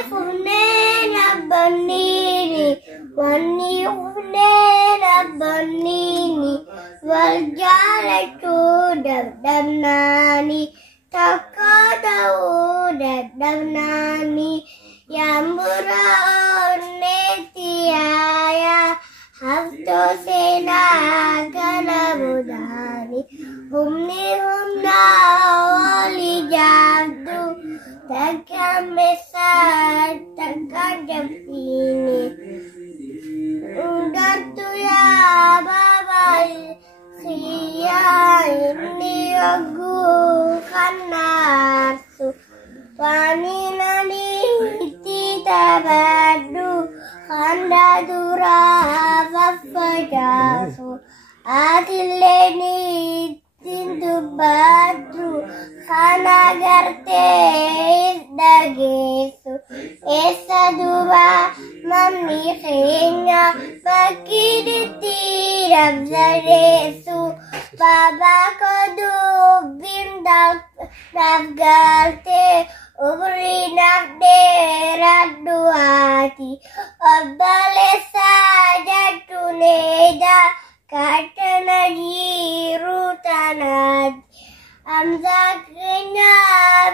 خفنين بنيني واني خفنين بنيني والجالة دبناني تقاطعوا دبناني يا مرأتي يا حفتو سينا كنبداني همني همنا ولجابدو تكمسات تكجبيني انقرت يا بابا خياني وقوخ الناس فانينني تتبدو خند درا ففجاسو آتلني تندبادو خانا garte dagesu esa dua mami khenya pakiditi rabzaresu baba kodu bindal nafgalte ubri nafde raduati abbale sajatu neda katana jiru tanad amzaknya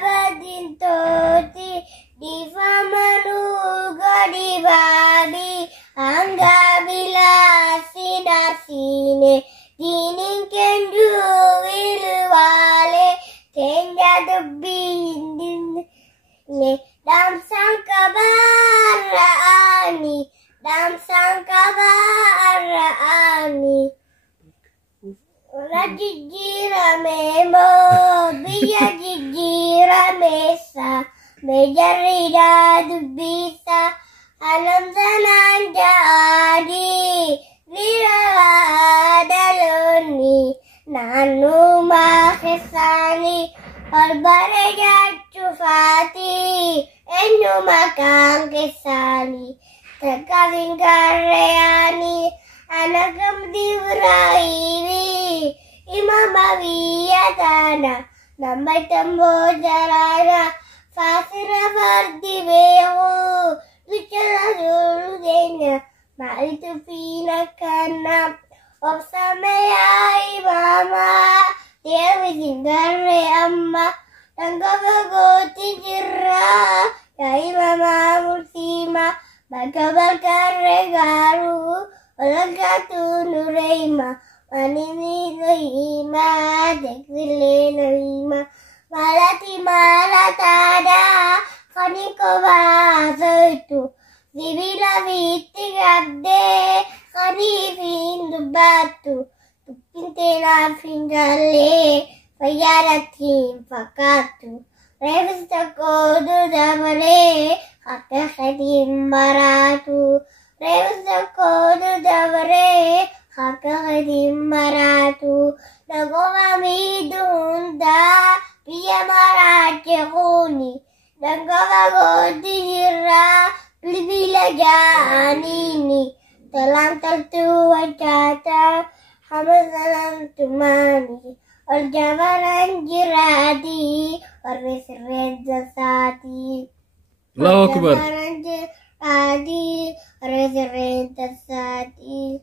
badin toti di famanu gadi badi angga bila sinasine dinin kenju wilwale tenja dubindin ne dam sangkabaraani Rajijira memo biya jijira mesa mejarida dubisa alam zanan jadi viradaloni nanu mahesani albare jatufati enu makang kesani tekavingkareani anagam divrahimi imamaviyatana namai tambo jarana fasira vardi vehu vichara jurudenya maritu pina kana opsameyai mama devi singare amma tangava goti jirra yai mama mursima bagabar karregaru olagatu nureima manini noima dekvile noima malati malatada kaniko vasoitu vivila viti gabde kanifin dubatu tupintena fingale fayaratim fakatu revista kodu damare hakahadim maratu revista kodu damare hakahadim maratu nagoma midunda piya marate huni nagoma godira pilbila janini telang tertua jata hamasalam tumani Al-Jabaran jiradi Ar-Risred Zasati Allahu Akbar. Al-Jabaran jiradi Ar-Risred Zasati